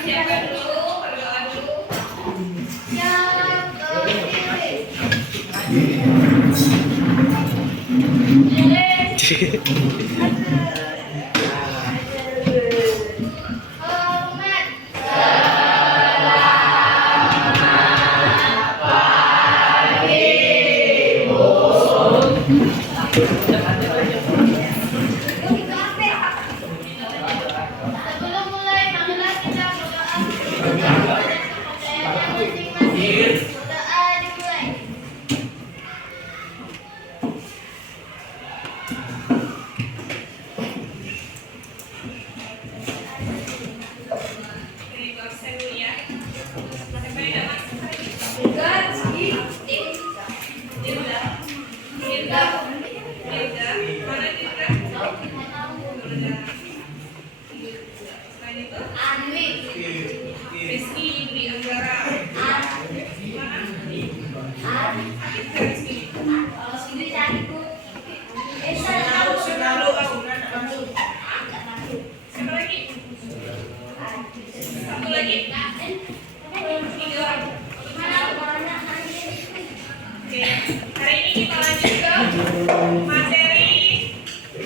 Siapkan dulu, berdoa dulu. Sebelum mulai, marilah kita berdoa kepada kepercayaannya masing-masing. Doa dimulai. Hari ini kita lanjut ke materi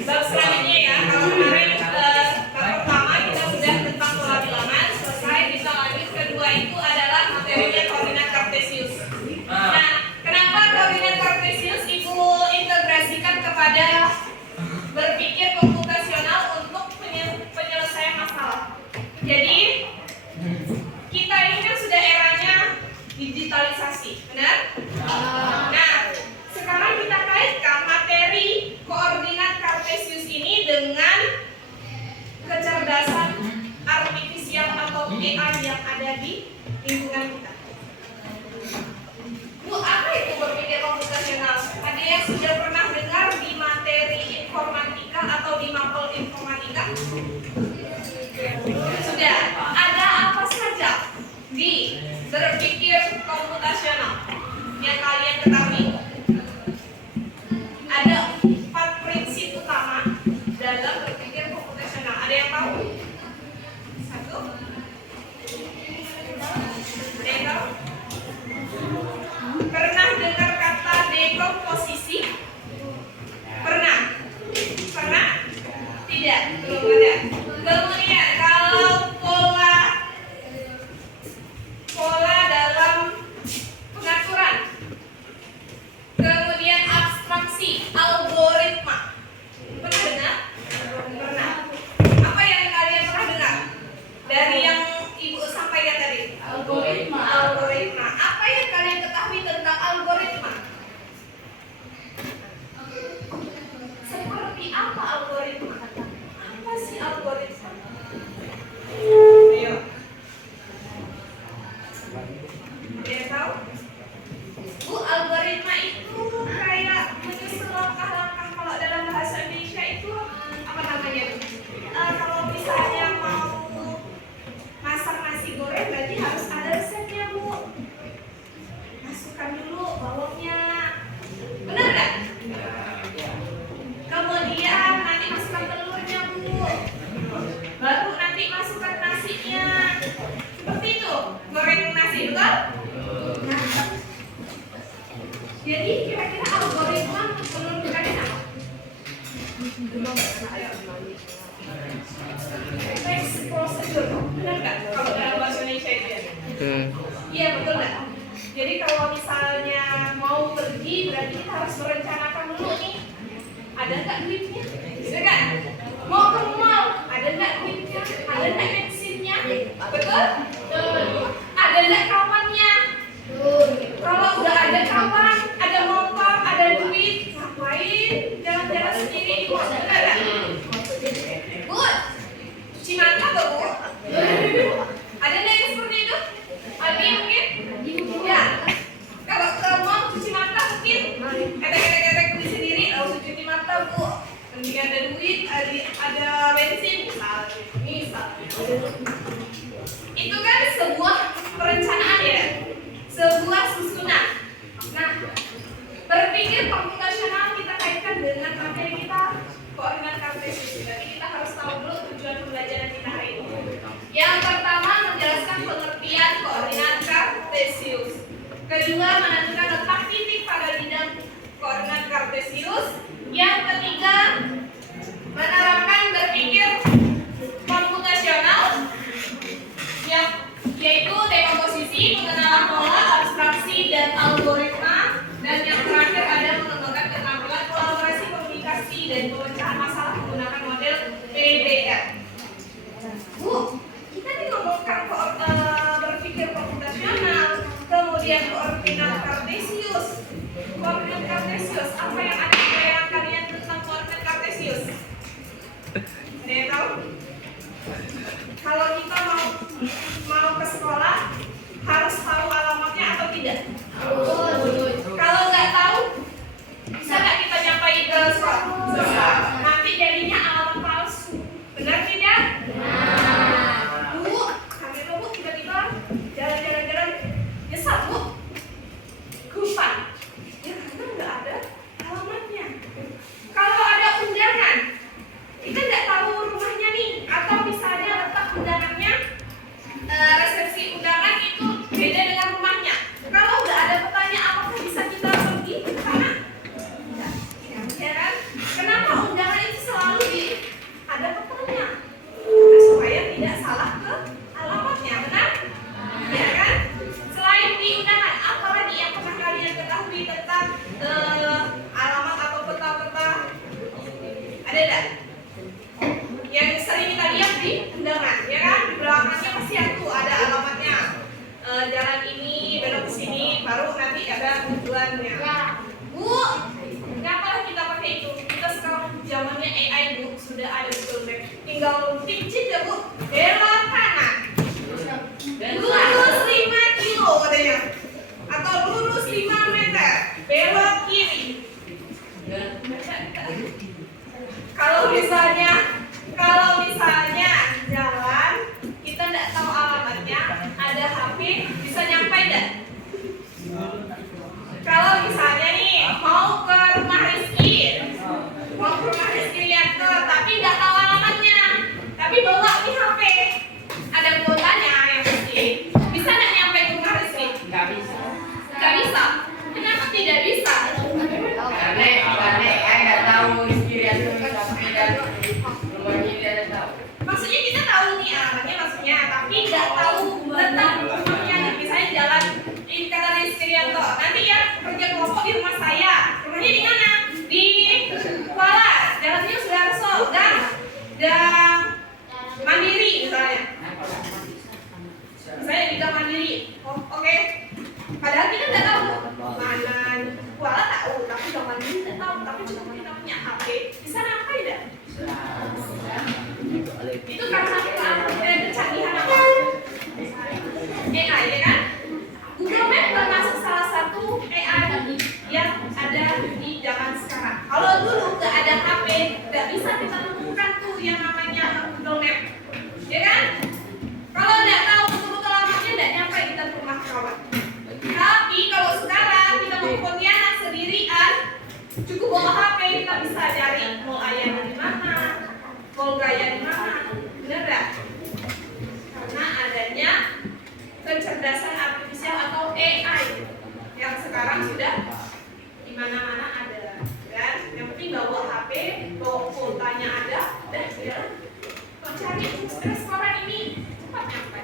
bab selanjutnya ya. Kalau kemarin bab pertama kita sudah tentang pola bilangan selesai, kita lanjut kedua itu adalah materinya koordinat kartesius. Nah, kenapa koordinat kartesius Ibu integrasikan kepada berpikir komputasional untuk penyelesaian masalah? Jadi kita ini kan sudah eranya digitalisasi, benar? Nah, sekarang kita kaitkan materi koordinat kartesius ini dengan kecerdasan artifisial atau AI yang ada di lingkungan kita. Bu, apa itu berpikir komputasional? Ada yang sudah pernah dengar di materi informatika atau di mapel informatika? Sudah. Ada apa saja di berpikir komputasional yang kalian ketahui? Ada 4 prinsip utama dalam berpikir komputasional. Ada yang tahu? 1. Ada yang tahu? Pernah dengar kata dekomposisi? Pernah? Pernah? Tidak? Belum ada. Kemudian kalau pola dalam pengaturan, kemudian abstraksi, algoritma, pernah dengar? Pernah. Apa yang kalian pernah dengar dari yang Ibu sampaikan tadi? Algoritma. Apa yang kalian ketahui tentang algoritma? Seperti apa algoritma? Apa sih algoritma? Ayo. Ada yang tahu? Bu, algoritma itu kayak menyusun langkah-langkah. Kalau dalam bahasa Indonesia itu apa namanya? Kalau misalnya mau masak nasi goreng, berarti harus ada resepnya, Bu. Masukkan dulu bawangnya, benar nggak? Kemudian nanti masukkan telurnya, Bu. Baru nanti masukkan nasinya. Seperti itu, goreng nasi, betul? Nah, jadi kira-kira algoritma menurut kalian apa? Teks prosedur, benar nggak? Kalau dalam bahasa Indonesia itu ya? Iya, betul nggak? Jadi kalau misalnya mau pergi, berarti kita harus merencanakan dulu nih. Ada nggak duitnya? Bisa kan? Mau ke mall, ada nggak duitnya? Ada nggak bensinnya? Betul? Ada nggak kawannya? Kalau udah ada kawan, ada motor, ada duit, ngapain jalan-jalan sendiri di kos? Benar nggak? Good. Cuci mata nggak, Bu? Ada nggak yang seperti itu? Abi mungkin? Ya. Kalau ke mall cuci mata mungkin ketek-ketek beli sendiri, langsung cuci mata, Bu. Nanti ada duit, ada bensin, misalnya. Itu kan sebuah perencanaan ya, sebuah susunan. Nah, berpikir komputasional kita kaitkan dengan materi kita koordinat kartesius. Jadi kita harus tahu dulu tujuan pembelajaran kita hari ini. Yang pertama, menjelaskan kedua, menentukan letak titik pada bidang koordinat kartesius. Yang ketiga, menerapkan berpikir komputasional, yaitu dekomposisi, pengenalan pola, abstraksi, dan algoritma. Dan yang terakhir ada mengembangkan keterampilan kolaborasi, komunikasi, dan pemecahan masalah menggunakan model PBR. Bu, kita nih ngomongkan berpikir komputasional, kemudian koordinat kartesius. Koordinat kartesius, apa yang ada di bayangan kalian tentang koordinat kartesius? Ada yang tahu? Kalau kita mau ke sekolah, harus tahu alamatnya atau tidak? Kalau nggak tahu, bisa nggak kita nyampai ke sekolah? Bisa. Nanti jadinya alamat palsu. Benar tidak? Bu, kami Bu tiba-tiba jalan-jalan nyesat Bu. Kupan. Ya karena nggak ada alamatnya. Kalau ada undangan, kita nggak tahu rumahnya nih, atau misalnya letak undangannya, resepsi undangan itu beda dengan rumahnya. Kalau nggak ada petanya, apakah bisa kita pergi ke sana? Tidak. Ya kan? Kenapa undangan itu selalu ada petanya? Supaya tidak salah ke alamatnya, benar? Ya kan? Selain di undangan, apa lagi yang pernah kalian ketahui tentang alamat atau peta-peta? Ada tidak? Yang sering kita lihat di undangan, ya kan? Di belakangnya pasti ada alamatnya. Jalan ini belok ke sini, baru nanti ada tujuannya. Bu, kenapa kita pakai itu? Kita sekarang zamannya AI Bu, sudah ada Google Map. Tinggal pincit ya Bu, belok kanan. Lurus 5 kilo katanya, atau lurus 5 meter, belok kiri. Kalau misalnya jalan kita tidak tahu alamatnya, ada HP, bisa nyampe tidak? Kalau misalnya nih mau ke rumah Rizky Lianto, tapi nggak tahu alamatnya, tapi bawa nih HP, ada kuotanya yang pasti, bisa nggak nyampe ke rumah Rizky? Nggak bisa. Kenapa tidak bisa? Karena nggak tahu Rizky Lianto sampai dan rumahnya tidak tahu. Maksudnya kita tahu nih alamatnya maksudnya, tapi nggak tahu tentang rumahnya. Misalnya jalan ini kata Rizky Lianto, nanti ya kerja kelompok di rumah saya. Rumahnya di mana? Di Kuala. Jalannya Sudarso dan Mandiri misalnya. Misalnya di Gang Mandiri. Oh, oke. Padahal kita nggak tahu mana Kuala tahu, tapi Gang Mandiri nggak tahu. Tapi cuma kita punya HP, bisa apa tidak? Itu karena kecanggihan apa? AI, ya kan? Google Map termasuk salah satu AI yang ada di zaman sekarang. Kalau dulu nggak ada HP, nggak bisa kita temukan tuh yang namanya Google Map, ya kan? Kalau nggak tahu betul-betul alamatnya, nggak nyampe kita ke rumah kawan. Tapi kalau sekarang kita mau Pontianak sendirian, cukup bawa HP, kita bisa cari mall Ayana di mana, mall Gaya di mana, benar nggak? Karena adanya kecerdasan artifisial atau AI yang sekarang sudah di mana-mana ada, kan? Yang penting bawa HP, bawa kuotanya ada, dan jalan. Kalau cari restoran ini cepat nyampe.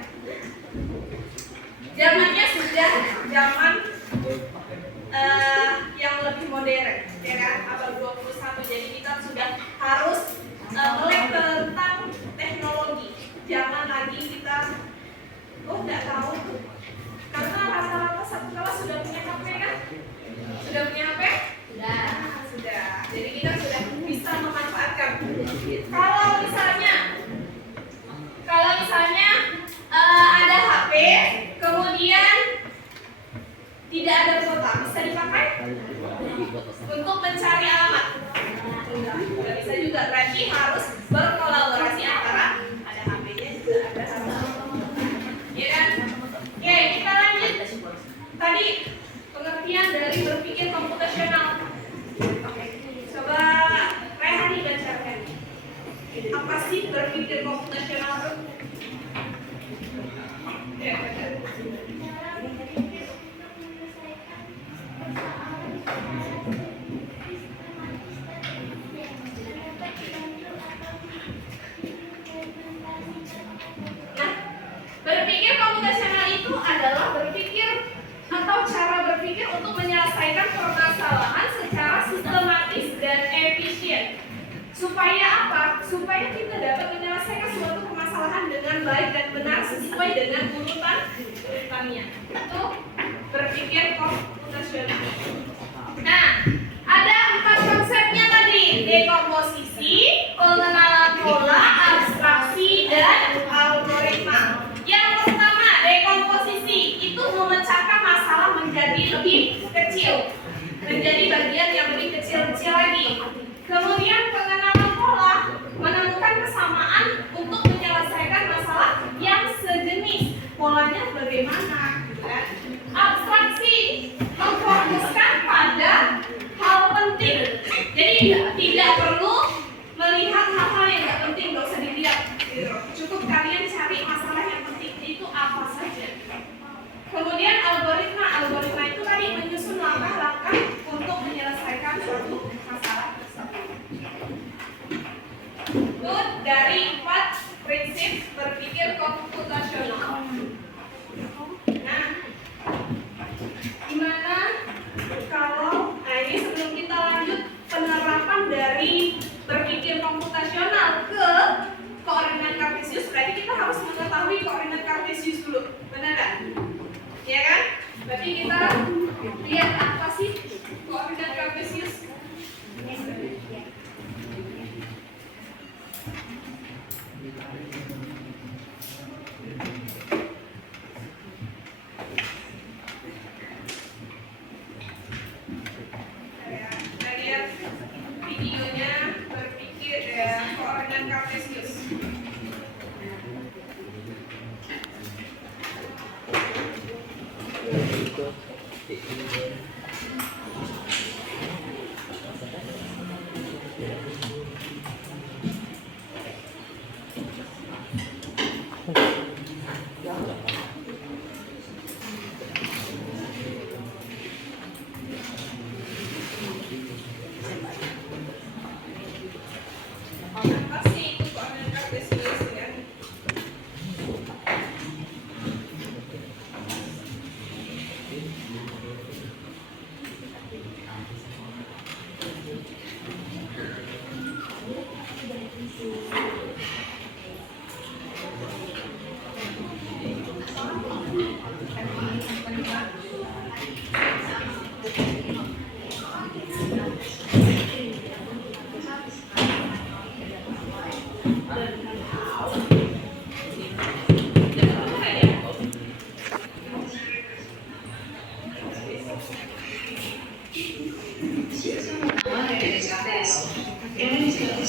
Zamannya sudah zaman yang lebih modern, ya kan? Abad 21. Jadi kita sudah harus melek tentang teknologi. Jangan lagi kita nggak tahu, karena rata-rata satu kelas sudah punya HP kan? Sudah punya HP? Sudah. Jadi kita sudah bisa memanfaatkan. Kalau misalnya ada HP, kemudian tidak ada kuota, bisa dipakai untuk mencari alamat? Nggak bisa juga. Berarti harus berkolaborasi antara ada HP-nya juga ada harus. Ya kan? Oke, kita lanjut. Tadi pengertian dari berpikir komputasional. Oke, coba Rehani bacakan. Apa sih berpikir komputasional itu? Ya, adalah berpikir atau cara berpikir untuk menyelesaikan permasalahan secara sistematis dan efisien. Supaya apa? Supaya kita dapat menyelesaikan suatu permasalahan dengan baik dan benar sesuai dengan urutannya. Itu berpikir komputasional. Nah, ada 4 konsepnya tadi: dekomposisi, pengenalan pola, abstraksi, dan algoritma. Yang pertama, dekomposisi itu memecahkan masalah menjadi lebih kecil, menjadi bagian yang lebih kecil-kecil lagi. Kemudian pengenalan pola, menemukan kesamaan untuk menyelesaikan masalah yang sejenis. Polanya bagaimana? Abstraksi, memfokuskan pada hal penting. Jadi tidak perlu melihat hal-hal yang nggak penting, nggak usah dilihat. Cukup kalian cari masalah yang penting itu apa saja. Kemudian algoritma, algoritma itu tadi menyusun langkah-langkah untuk menyelesaikan suatu masalah tersebut. Itu dari 4 prinsip berpikir komputasional. Nah, gimana kalau ini sebelum kita lanjut penerapan dari berpikir komputasional ke koordinat kartesius, berarti kita harus mengetahui koordinat kartesius dulu, benar nggak? Ya kan? Berarti kita lihat apa sih koordinat kartesius? Kita lihat videonya berpikir koordinat kartesius. Apa sih itu koordinat kartesius ya?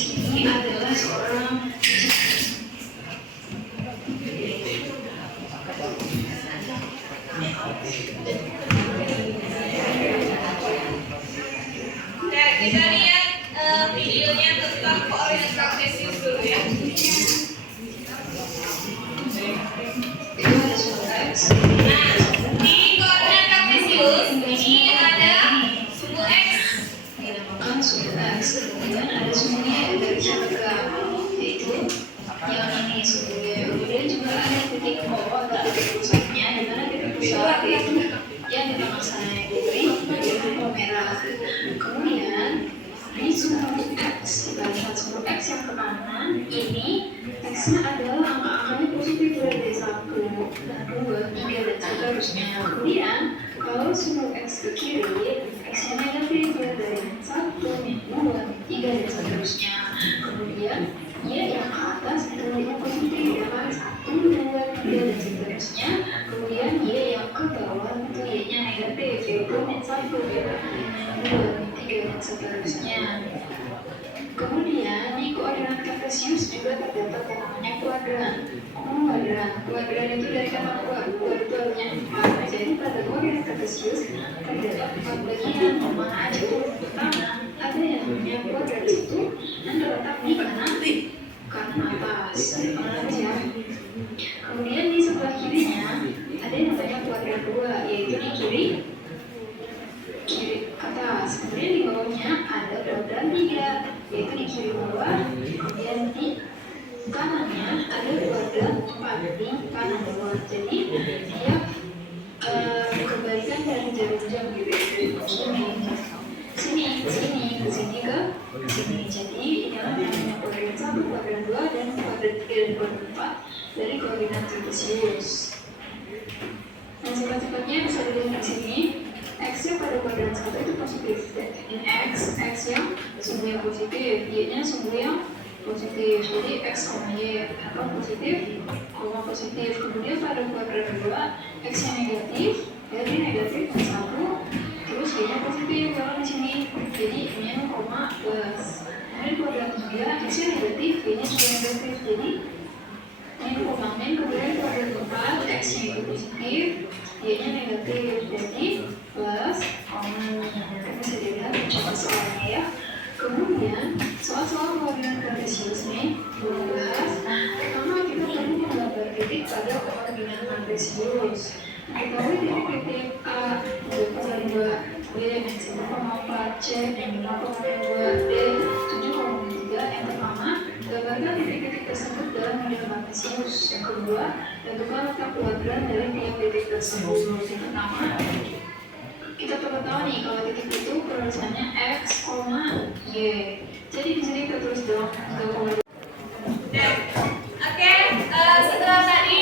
Ini adalah seorang Nah, kita lihat videonya tentang koordinat kartesius dulu ya. Nah, di koordinat kartesius ini ada sumbu x. dinamakan sumbu X, kemudian ada sumbunya dari diagram, yaitu yang ini sumbunya. Kemudian juga ada titik bawah atau titik pusatnya, di mana titik pusat itu yang di tengah sana yang diberi warna merah. Kemudian di sumbu X, kita lihat sumbu X yang ke kanan ini X-nya adalah angka-angkanya positif dari 1, 2, 3 dan seterusnya. Kemudian kalau sumbu X ke kiri, X-nya negatif dari 1, 2, 3 dan seterusnya. Kemudian Y yang ke atas itu yang positif dengan 1, 2, 3 dan seterusnya. Kemudian Y yang ke bawah itu Y-nya negatif yaitu min 1, 2, 3 dan seterusnya. Kemudian di koordinat kartesius juga terdapat yang namanya kuadran. Kuadran itu dari kata kuad itu artinya 4. Jadi pada koordinat kartesius terdapat 4 bagian. Mana aja huruf pertama ada yang namanya kuadran itu dan terletak di kanan atas. Ya. Kemudian di sebelah kirinya ada yang namanya kuadran 2, yaitu di kiri atas. Kemudian di bawahnya ada kuadran 3, yaitu di kiri bawah. Kemudian di kanannya ada kuadran 4 di kanan bawah. Jadi tiap jenjang gitu ya dari sini ke sini ke sini ke sini. Jadi inilah namanya kuadran 1, kuadran 2, dan kuadran 3 dan kuadran 4 dari koordinat kartesius. Nah, sifat-sifatnya bisa dilihat di sini. X-nya pada kuadran 1 itu positif. In X yang sumbu yang positif, Y-nya sumbu yang positif. Jadi X, Y atau positif, positif. Kemudian pada kuadran 2, X-nya negatif, jadi negatif 1, terus Y-nya positif kalau di sini. Jadi Y-nya 0, plus. Kemudian kuadran 3, X-nya negatif, Y-nya juga negatif. Jadi ini min. Kemudian kuadran 4, X-nya itu positif, Y-nya negatif, jadi plus bisa dilihat coba soalnya ya. Kemudian soal-soal koordinat kartesius nih belum bahas. Pertama kita perlu menggambar titik pada koordinat kartesius. Diketahui titik-titik A 2,2 B yang 1,4 C yang 5,2 D 7,3. Yang pertama, gambarkan titik-titik tersebut dalam model kartesius. Yang kedua, tentukan letak kuadran dari tiap titik tersebut. Yang pertama, kita perlu tahu nih kalau titik itu penulisannya X, Y. Jadi di sini kita tulis dalam gambar. Oke, setelah tadi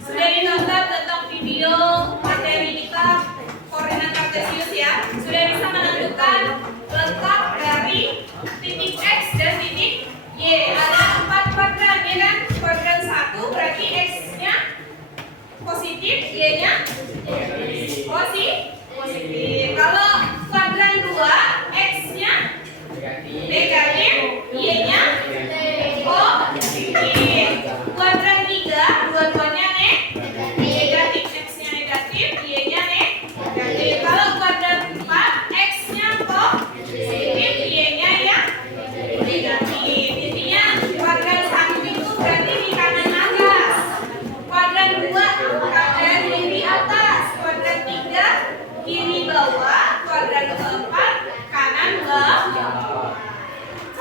sudah ditonton tentang video materi kita koordinat kartesius ya, sudah bisa menentukan letak dari titik X dan titik Y. Ada 4 kuadran ya kan? Kuadran 1 berarti X-nya positif, Y-nya positif. Kalau kuadran 2, X-nya negatif, Y-nya positif. Kuadran 3, dua-duanya negatif, X-nya negatif, Y-nya negatif. Kalau kuadran 4, X-nya positif, Y-nya ya negatif. Intinya kuadran 1 itu berarti di kanan atas, kuadran 2 kanan di atas, kuadran 3 kiri bawah, kuadran 4 kanan bawah.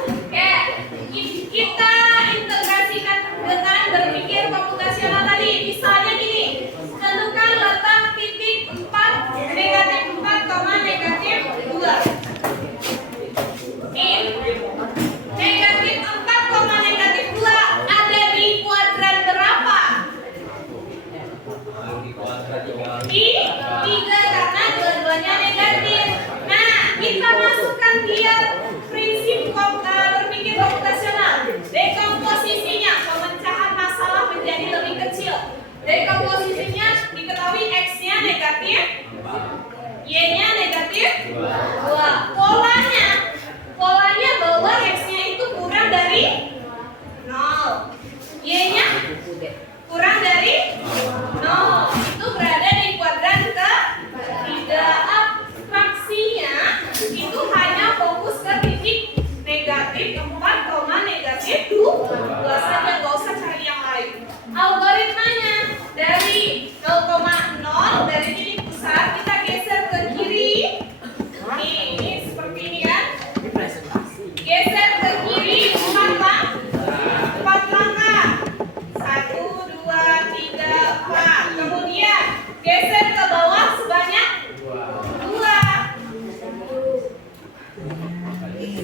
Oke, kita integrasikan dengan berpikir komputasional tadi. Misalnya gini, tentukan letak titik 4, negatif 4, negatif 2. Negatif 4, negatif 2 ada di kuadran berapa? Di 3 karena dua-duanya negatif. Nah, kita masukkan biar prinsip berpikir komputasional. Dekomposisinya, pemecahan masalah menjadi lebih kecil. Dekomposisinya diketahui X-nya negatif, Y-nya negatif 2. Polanya bahwa X-nya itu kurang dari 0, Y-nya kurang dari 0. Itu berada di kuadran ke-3. Abstraksinya itu hanya fokus ke titik negatif 4, negatif 2 saja, nggak usah cari yang lain. Algoritmanya dari 0,0 dari titik pusat kita geser ke kiri. Ini seperti ini kan? Geser ke kiri 4 langkah. 1, 2, 3, 4. Kemudian geser ke bawah sebanyak 2.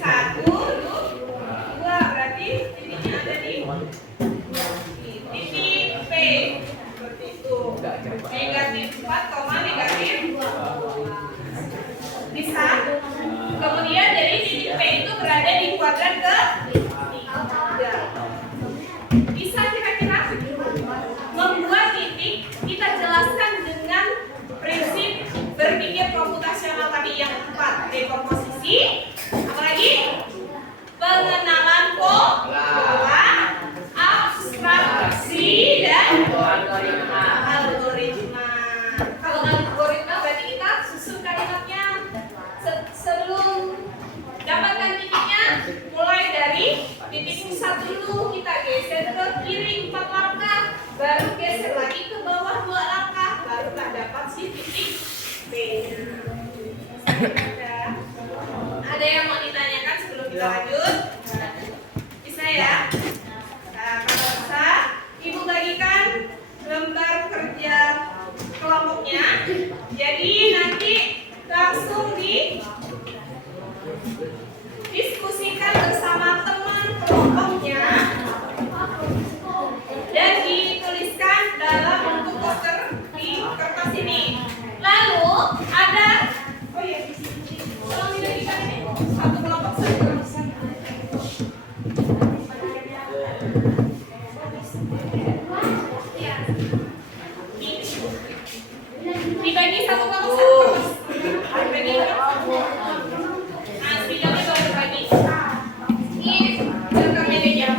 1, 2, berarti titiknya ada di titik P. Seperti itu. Negatif 4, negatif 2. Bisa. Kemudian dari titik P itu berada di kuadran ke-3. Bisa kira-kira membuat titik kita jelaskan dengan prinsip berpikir komputasional tadi yang 4, dekomposisi, apalagi pengenalan pola, abstraksi, dan algoritma. Kalau algoritma berarti kita susun kalimatnya sebelum dapatkan titiknya, mulai dari titik pusat dulu kita geser ke kiri 4 langkah, baru geser lagi ke bawah 2 langkah, baru kita dapat si titik B. Ada yang mau ditanyakan sebelum kita lanjut? Bisa ya? Nah, kalau bisa, Ibu bagikan lembar kerja kelompoknya. Jadi nanti Berbagi satu kelompok. Berbagi. Nah, spidolnya boleh berbagi. Ini rekam meja.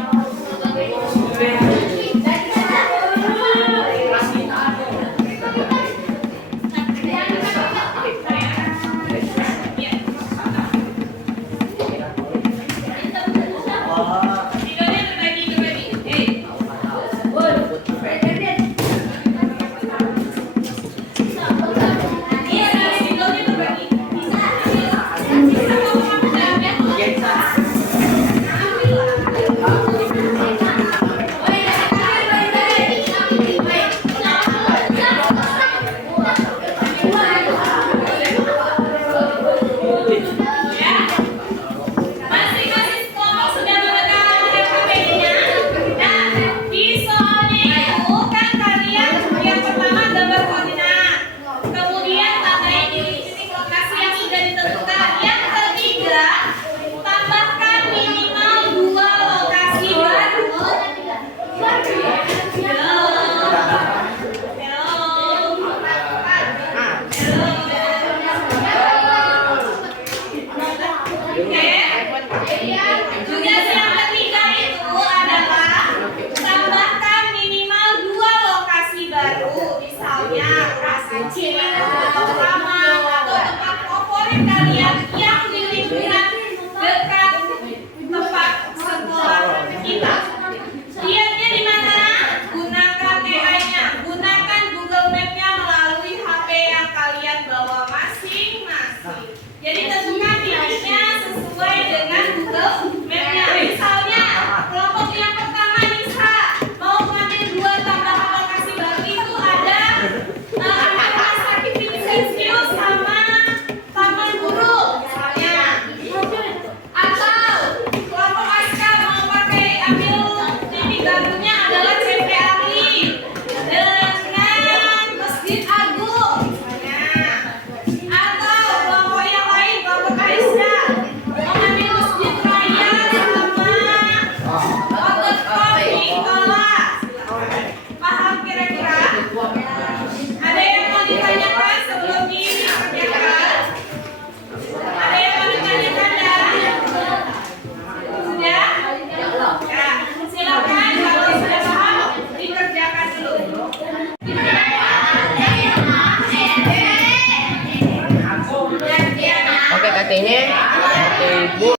Tugas yang ketiga itu adalah tambahkan minimal 2 lokasi baru, misalnya lokasi ciri utama atau tempat favorit kalian yang di lingkungan dekat tempat sekolah kita. Lihatnya di mana? Gunakan AI-nya, gunakan Google Map-nya melalui HP yang kalian bawa masing-masing. Jadi tentukan titiknya sesuai dengan Google Map-nya. Misalnya, kelompok yang pertama Nisa mau mengambil 2 tambahan lokasi baru itu ada rumah sakit Vincentio sama taman burung misalnya. Atau kelompok Aska mau pakai ambil titik barunya adalah CP Arli dengan Masjid Agung misalnya. Atau kelompok yang lain, kelompok Aisyah mengambil Masjid Raya sama otot kopi kelas. Paham kira-kira? Ada yang mau ditanyakan sebelum dikerjakan? Ada yang mau ditanyakan dah? Sudah? Ya, silakan kalau sudah paham dikerjakan dulu. Oke katanya, oke ibu.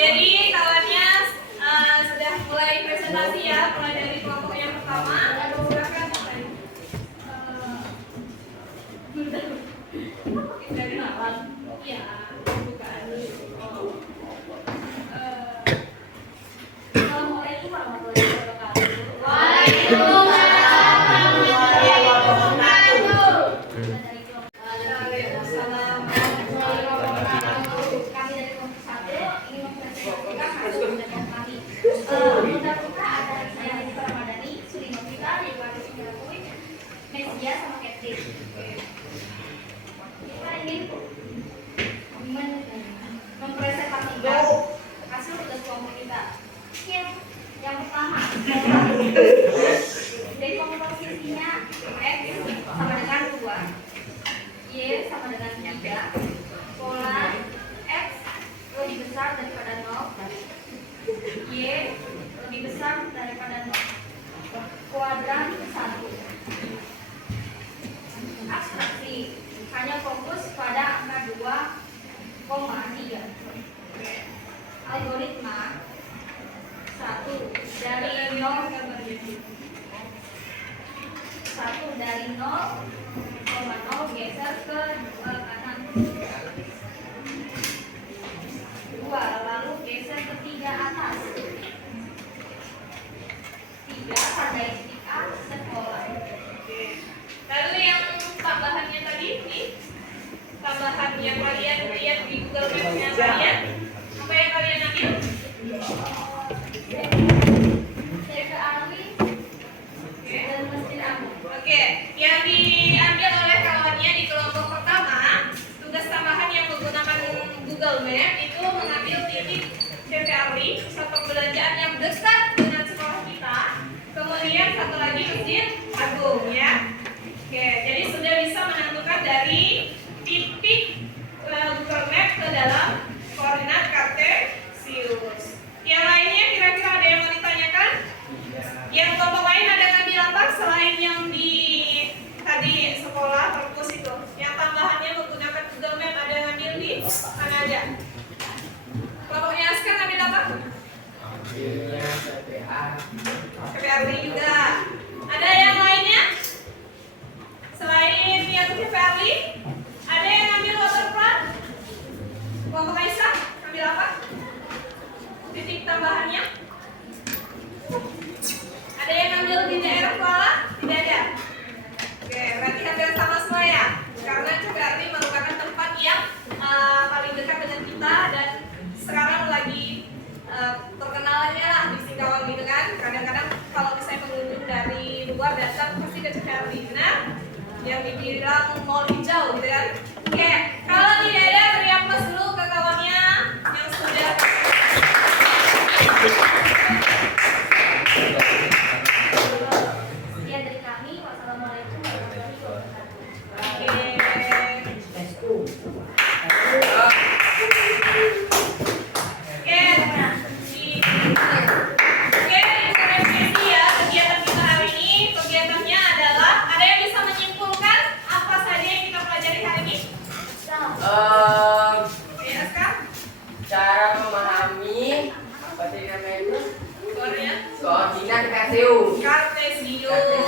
Jadi kawannya sudah mulai presentasi ya, mulai dari kelompok yang pertama. Silakan. Dari awal. Ya, bukan. Assalamualaikum warahmatullahi wabarakatuh. Waalaikumsalam warahmatullahi wabarakatuh. Kami dari kelompok 1 ingin mempresentasikan hasil pendapat kami. Peserta kita ada saya Nini Ramadhani, Suri Novita, Dewi Singapura, Mesia sama Catherine. Kita ingin mempresentasikan hasil tugas kelompok kita. Yang pertama, dekomposisinya X sama dengan 2, Y sama dengan 3, pola X lebih besar daripada 0, Y lebih besar daripada 0, kuadran 1. Abstraksi hanya fokus pada angka 2,3. Algoritma 1 dari 0,0 geser ke kanan, 2 lalu geser Lab itu mengambil titik TVRI, pusat perbelanjaan yang dekat dengan sekolah kita. Kemudian satu lagi Masjid Agung ya. Oke, jadi sudah bisa menentukan dari titik Google Map ke dalam koordinat Kartesius. Yang lainnya kira-kira ada yang mau ditanyakan? Yang kelompok lain ada ngambil apa selain yang di tadi sekolah perpus itu? Yang tambahannya menggunakan Google Map ada yang ngambil di mana aja? Kelompoknya Askar ngambil apa? KPRD juga. Ada yang lainnya? Selain yang KPRD, ada yang ngambil waterfront? Kelompok Aisyah ngambil apa? Titik tambahannya? Ada yang ngambil di daerah Kuala? Tidak ada. Oke, berarti hampir sama semua ya. Karena KPRD merupakan tempat yang paling dekat dengan kita dan sekarang lagi terkenalnya lah di Singkawang gitu kan. Kadang-kadang kalau misalnya pengunjung dari luar datang pasti ke KPRD, benar? Yang dibilang mall hijau gitu kan. Oke, kalau tidak ada beri aplaus dulu ke kawannya yang sudah. Sekian dari kami. Wassalamualaikum warahmatullahi wabarakatuh. Kegiatan kita hari ini, kegiatannya adalah ada yang bisa menyimpulkan apa saja yang kita pelajari hari ini? Oke, Askar? Cara memahami apa sih namanya itu? Koordinat Koordinat Kartesius. Kartesius.